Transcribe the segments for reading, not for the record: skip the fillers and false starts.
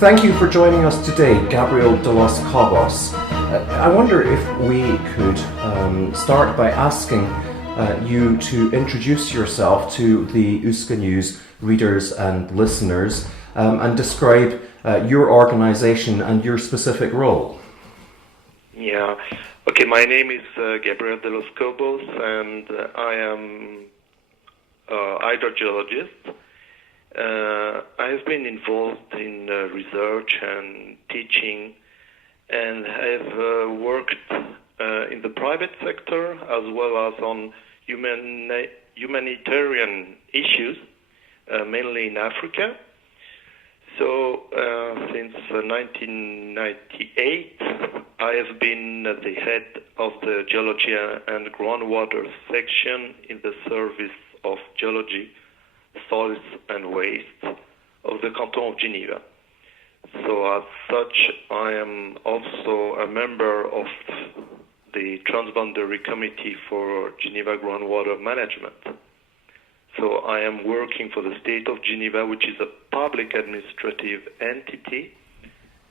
Thank you for joining us today, Gabriel de los Cobos. I wonder if we could start by asking you to introduce yourself to the OOSKAnews readers and listeners and describe your organization and your specific role. Yeah. Okay, my name is Gabriel de los Cobos, and I am hydrogeologist. I have been involved in research and teaching, and have worked in the private sector as well as on humanitarian issues, mainly in Africa. So since 1998, I have been the head of the Geology and Groundwater section in the Service of Geology, Soil and Waste of the Canton of Geneva. So as such, I am also a member of the transboundary committee for Geneva groundwater management. So I am working for the State of Geneva, which is a public administrative entity,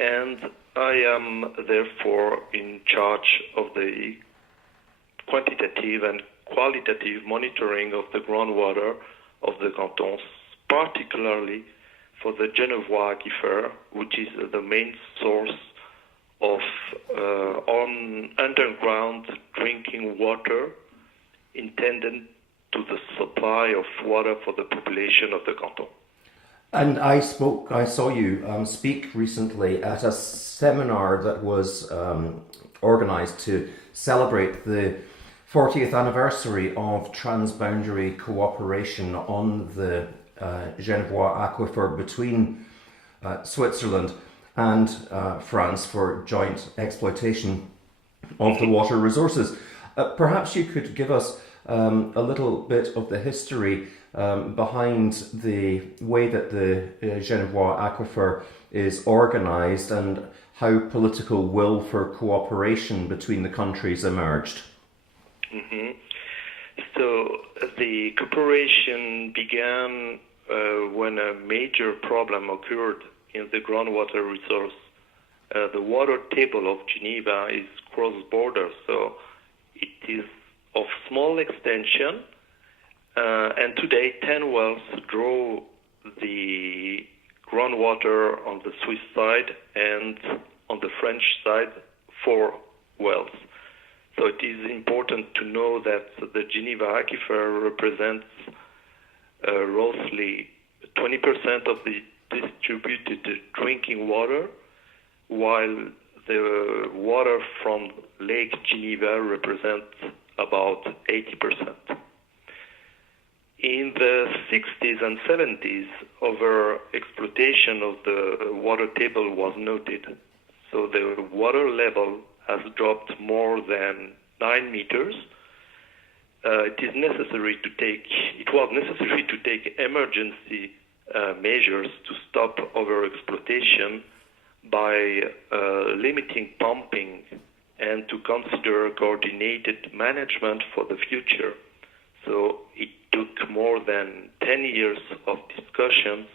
and I am therefore in charge of the quantitative and qualitative monitoring of the groundwater of the cantons, particularly for the Genevois Aquifer, which is the main source of underground drinking water intended to the supply of water for the population of the canton. And I saw you speak recently at a seminar that was organized to celebrate the 40th anniversary of transboundary cooperation on the Genevois Aquifer between Switzerland and France for joint exploitation of the water resources. Perhaps you could give us a little bit of the history behind the way that the Genevois Aquifer is organized and how political will for cooperation between the countries emerged. Mm-hmm. So the cooperation began when a major problem occurred in the groundwater resource. The water table of Geneva is cross-border, so it is of small extension, and today 10 wells draw the groundwater on the Swiss side, and on the French side 4 wells. So it is important to know that the Geneva Aquifer represents roughly 20% of the distributed drinking water, while the water from Lake Geneva represents about 80%. In the 60s and 70s, over exploitation of the water table was noted. So the water level has dropped more than 9 meters. It was necessary to take emergency measures to stop overexploitation by limiting pumping and to consider coordinated management for the future. So it took more than 10 years of discussions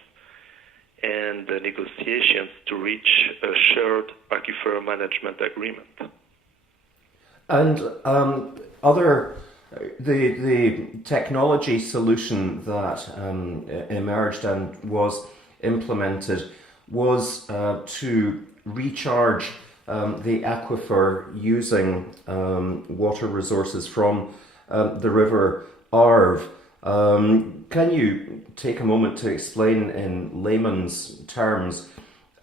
and negotiations to reach a shared aquifer management agreement. And the technology solution that emerged and was implemented was to recharge the aquifer using water resources from the river Arve. Can you take a moment to explain in layman's terms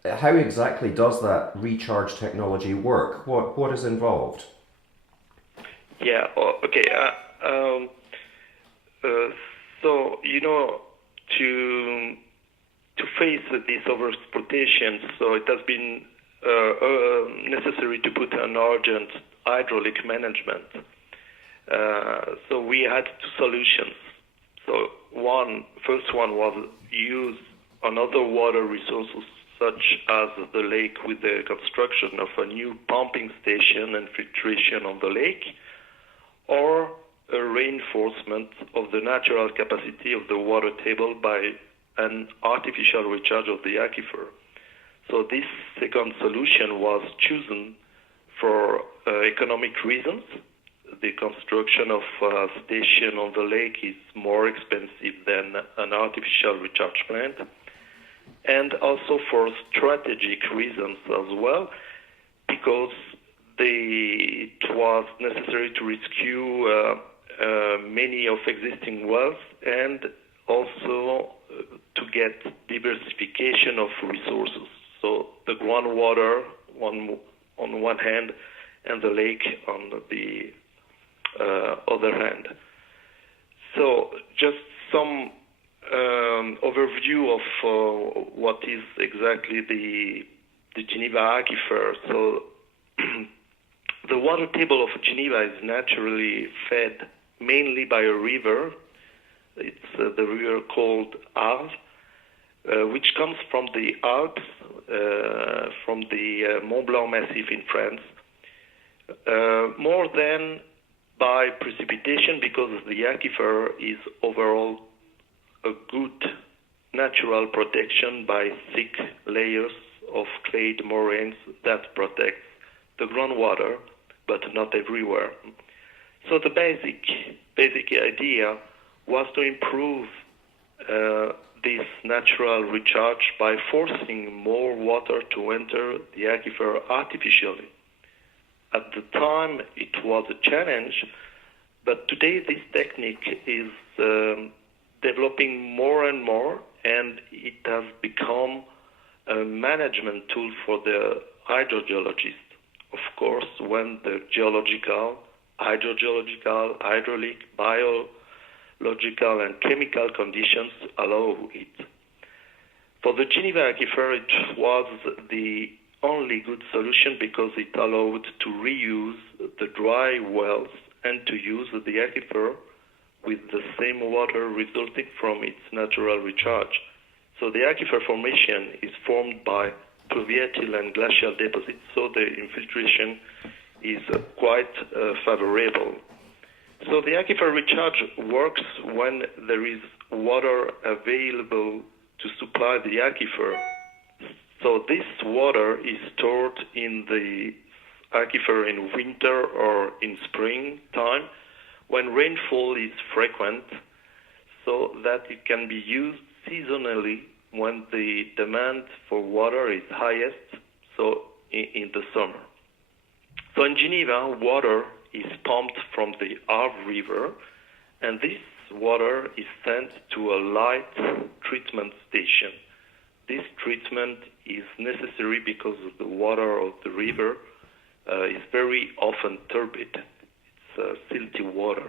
how exactly does that recharge technology work? What is involved? Yeah, okay. So, to face this overexploitation, so it has been necessary to put an urgent hydraulic management. So we had 2 solutions. So first one was use another water resources such as the lake with the construction of a new pumping station and filtration on the lake, or a reinforcement of the natural capacity of the water table by an artificial recharge of the aquifer. So this second solution was chosen for economic reasons. The construction of a station on the lake is more expensive than an artificial recharge plant, and also for strategic reasons as well, because it was necessary to rescue many of existing wells and also to get diversification of resources. So the groundwater on one hand and the lake on the other hand. So just some overview of what is exactly the Genevois Aquifer. So the water table of Geneva is naturally fed mainly by a river. It's the river called Arve, which comes from the Alps, from the Mont Blanc Massif in France, more than by precipitation, because the aquifer is overall a good natural protection by thick layers of clayed moraines that protects the groundwater, but not everywhere. So the basic idea was to improve this natural recharge by forcing more water to enter the aquifer artificially. At the time, it was a challenge, but today this technique is developing more and more, and it has become a management tool for the hydrogeologist. Of course, when the geological, hydrogeological, hydraulic, biological, and chemical conditions allow it. For the Genevois Aquifer, it was the only good solution because it allowed to reuse the dry wells and to use the aquifer with the same water resulting from its natural recharge. So the aquifer formation is formed by pluvial and glacial deposits, so the infiltration is quite favorable. So the aquifer recharge works when there is water available to supply the aquifer. So this water is stored in the aquifer in winter or in spring time when rainfall is frequent, so that it can be used seasonally when the demand for water is highest, so in the summer. So in Geneva, water is pumped from the Arve River, and this water is sent to a light treatment station. This treatment is necessary because the water of the river is very often turbid. It's silty water.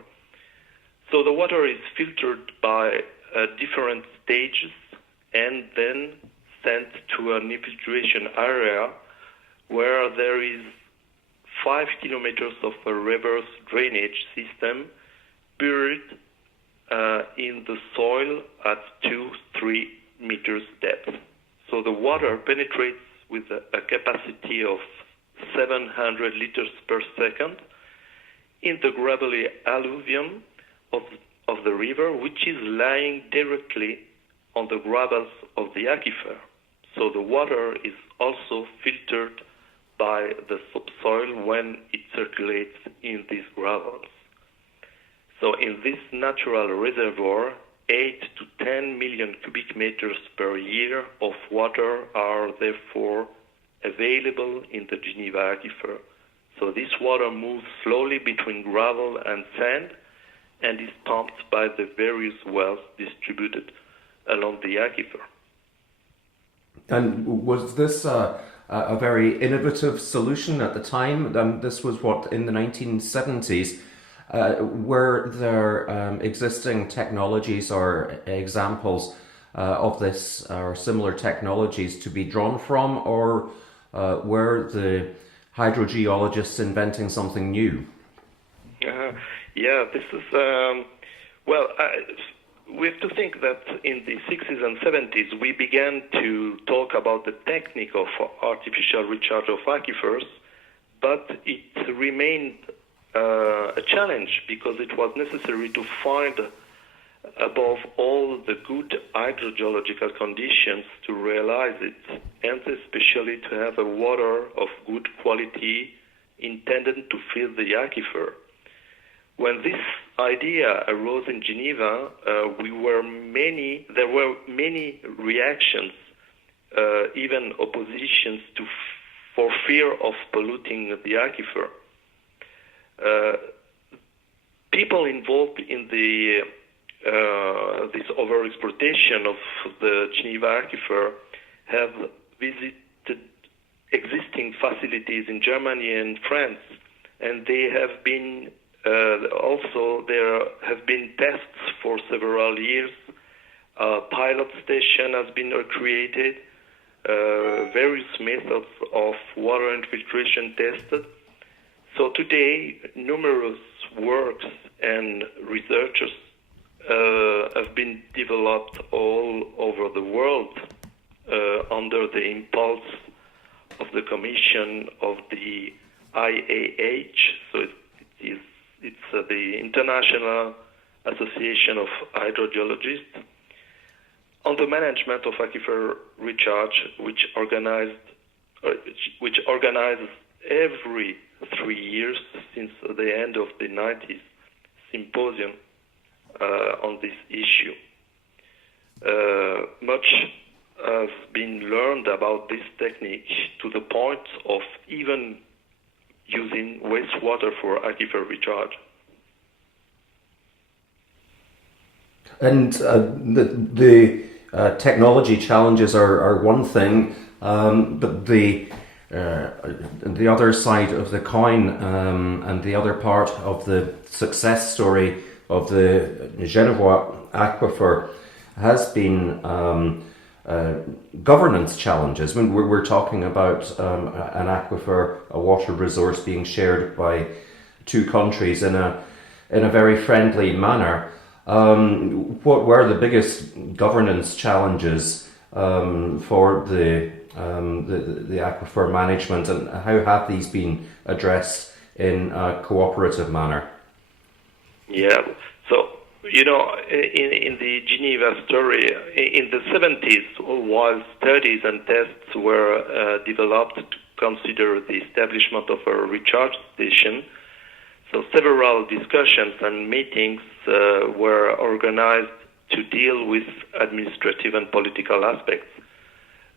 So the water is filtered by different stages and then sent to an infiltration area where there is 5 kilometers of a reverse drainage system buried in the soil at 2-3 meters depth. So the water penetrates with a capacity of 700 liters per second in the gravelly alluvium of the river, which is lying directly on the gravels of the aquifer. So the water is also filtered by the subsoil when it circulates in these gravels. So in this natural reservoir, 8 to 10 million cubic meters per year of water are therefore available in the Genevois Aquifer. So this water moves slowly between gravel and sand and is pumped by the various wells distributed along the aquifer. And was this a very innovative solution at the time? This was what, in the 1970s? Were there existing technologies or examples of this or similar technologies to be drawn from, or were the hydrogeologists inventing something new? This is, we have to think that in the 60s and 70s we began to talk about the technique of artificial recharge of aquifers, but it remained a challenge because it was necessary to find above all the good hydrogeological conditions to realize it, and especially to have a water of good quality intended to fill the aquifer. When this idea arose in Geneva, there were many reactions, even oppositions for fear of polluting the aquifer. People involved in this overexploitation of the Genevois Aquifer have visited existing facilities in Germany and France, and they have been also there have been tests for several years. A pilot station has been created. Various methods of water infiltration tested. So today, numerous works and researchers have been developed all over the world under the impulse of the Commission of the IAH. So it's the International Association of Hydrogeologists, on the management of aquifer recharge, which organizes every 3 years since the end of the 90s symposium on this issue. Much has been learned about this technique to the point of even using wastewater for aquifer recharge. And the technology challenges are one thing, but the other side of the coin and the other part of the success story of the Genevois Aquifer has been governance challenges. When we're talking about an aquifer, a water resource being shared by two countries in a very friendly manner, what were the biggest governance challenges for the aquifer management, and how have these been addressed in a cooperative manner? Yeah, so in the Geneva story, in the 70s, while studies and tests were developed to consider the establishment of a recharge station, so several discussions and meetings were organized to deal with administrative and political aspects,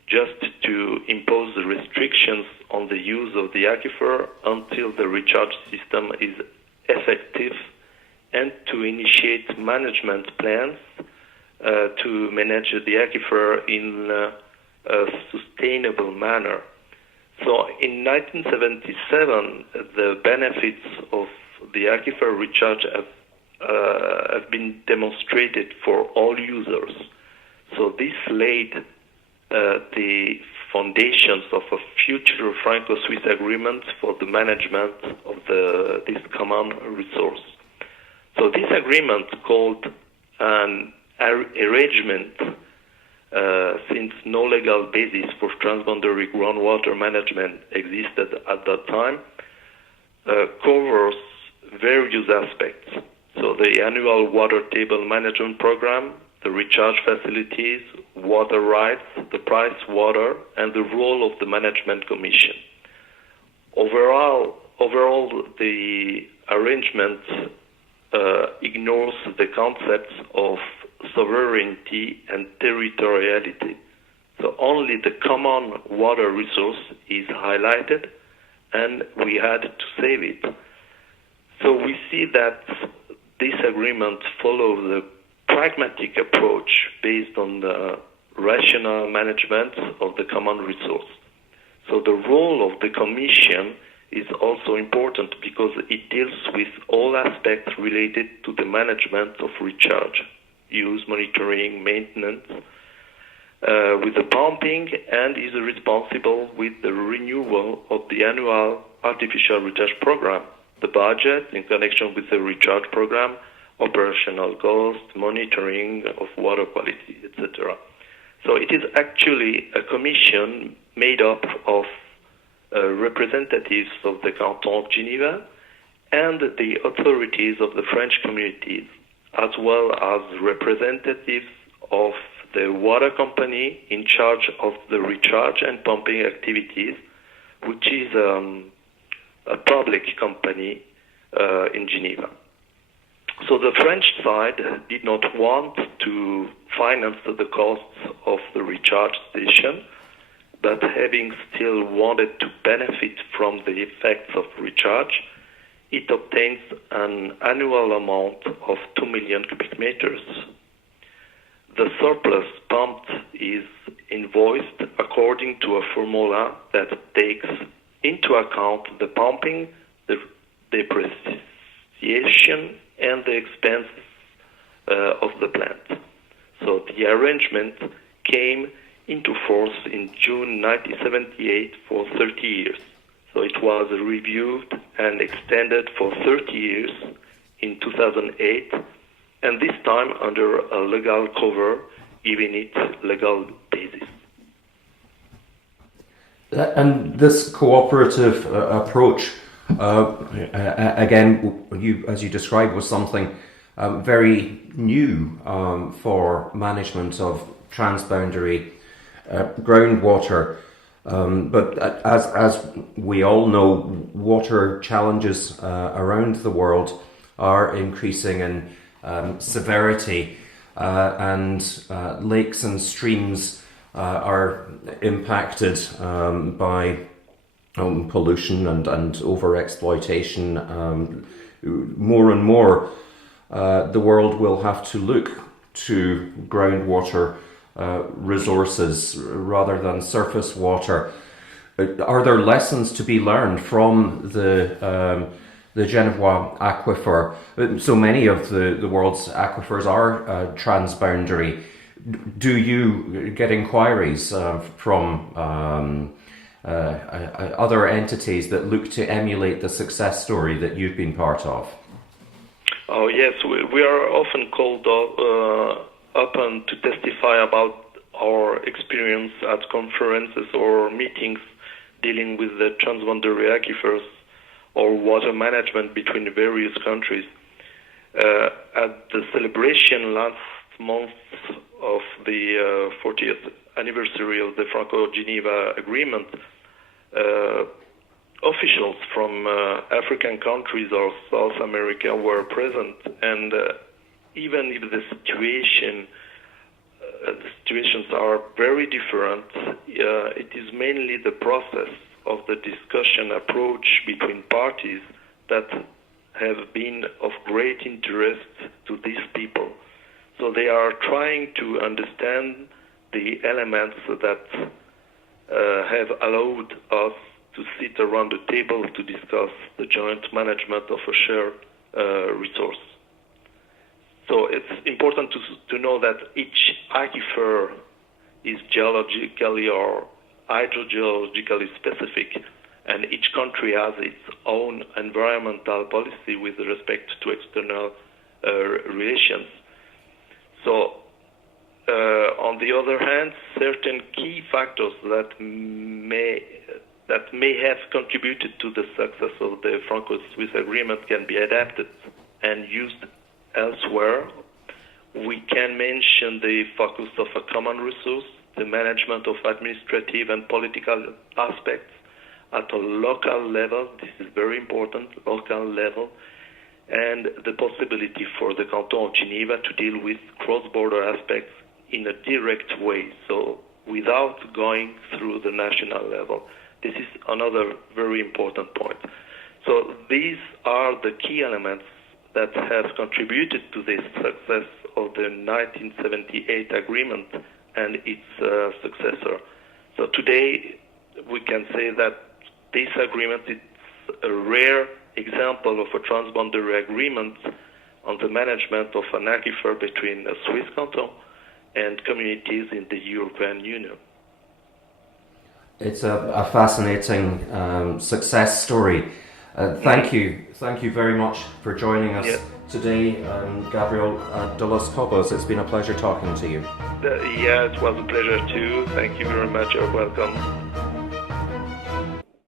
just to impose restrictions on the use of the aquifer until the recharge system is effective, and to initiate management plans to manage the aquifer in a sustainable manner. So in 1977, the benefits of the aquifer recharge have been demonstrated for all users. So this laid the foundations of a future Franco-Swiss agreement for the management of this common resource. So this agreement, called an arrangement, since no legal basis for transboundary groundwater management existed at that time, covers various aspects. So the annual water table management program, the recharge facilities, water rights, the price water, and the role of the management commission. Overall, the arrangement ignores the concepts of sovereignty and territoriality. So only the common water resource is highlighted, and we had to save it. So we see that this agreement follows a pragmatic approach based on the rational management of the common resource. So the role of the Commission is also important because it deals with all aspects related to the management of recharge, use, monitoring, maintenance, with the pumping, and is responsible with the renewal of the annual artificial recharge program, the budget in connection with the recharge program, operational cost, monitoring of water quality, etc. So it is actually a commission made up of representatives of the Canton of Geneva and the authorities of the French communities, as well as representatives of the water company in charge of the recharge and pumping activities, which is a public company in Geneva. So the French side did not want to finance the costs of the recharge station, but having still wanted to benefit from the effects of recharge, it obtains an annual amount of 2 million cubic meters. The surplus pumped is invoiced according to a formula that takes into account the pumping, the depreciation, and the expenses of the plant. So the arrangement came into force in June 1978 for 30 years. So it was reviewed and extended for 30 years in 2008, and this time under a legal cover, giving it legal basis. And this cooperative approach, again, as you described, was something very new for management of transboundary groundwater. But as we all know, water challenges around the world are increasing in severity, and lakes and streams are impacted by pollution and overexploitation. More and more, the world will have to look to groundwater resources rather than surface water. Are there lessons to be learned from the Genevois Aquifer? So many of the world's aquifers are transboundary. Do you get inquiries from other entities that look to emulate the success story that you've been part of? Oh yes, we are often called upon to testify about our experience at conferences or meetings dealing with the transboundary aquifers or water management between various countries. At the celebration last month of the 40th anniversary of the Franco-Geneva Agreement, officials from African countries or South America were present, and even if the situations are very different, it is mainly the process of the discussion approach between parties that have been of great interest to these people. So they are trying to understand the elements that have allowed us to sit around the table to discuss the joint management of a shared resource. So it's important to know that each aquifer is geologically or hydrogeologically specific, and each country has its own environmental policy with respect to external relations. So, on the other hand, certain key factors that may have contributed to the success of the Franco-Swiss agreement can be adapted and used elsewhere. We can mention the focus of a common resource, the management of administrative and political aspects at a local level. This is very important, local level, and the possibility for the Canton of Geneva to deal with cross-border aspects in a direct way, so without going through the national level. This is another very important point. So these are the key elements that have contributed to the success of the 1978 agreement and its successor. So today we can say that this agreement is a rare example of a transboundary agreement on the management of an aquifer between a Swiss canton and communities in the European Union. It's a fascinating success story. Thank you very much for joining us today, Gabriel de los Cobos. It's been a pleasure talking to you. Yeah, it was a pleasure too. Thank you very much. You're welcome.